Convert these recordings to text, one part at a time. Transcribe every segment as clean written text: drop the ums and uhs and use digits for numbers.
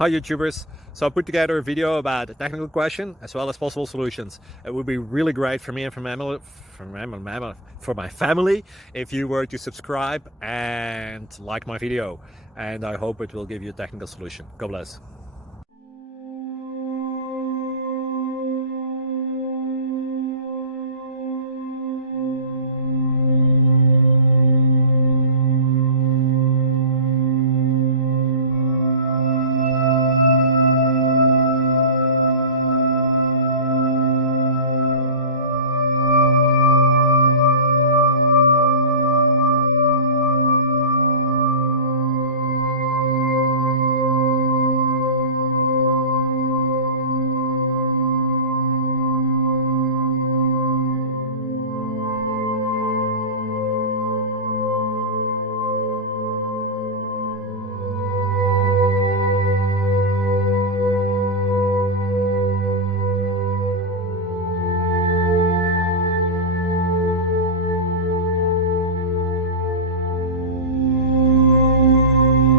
Hi YouTubers! So I put together a video about a technical question as well as possible solutions. It would be really great for me and for my family if you were to subscribe and like my video, and I hope it will give you a technical solution. God bless.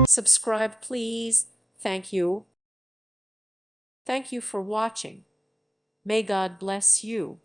Subscribe, please. Thank you. Thank you for watching. May God bless you.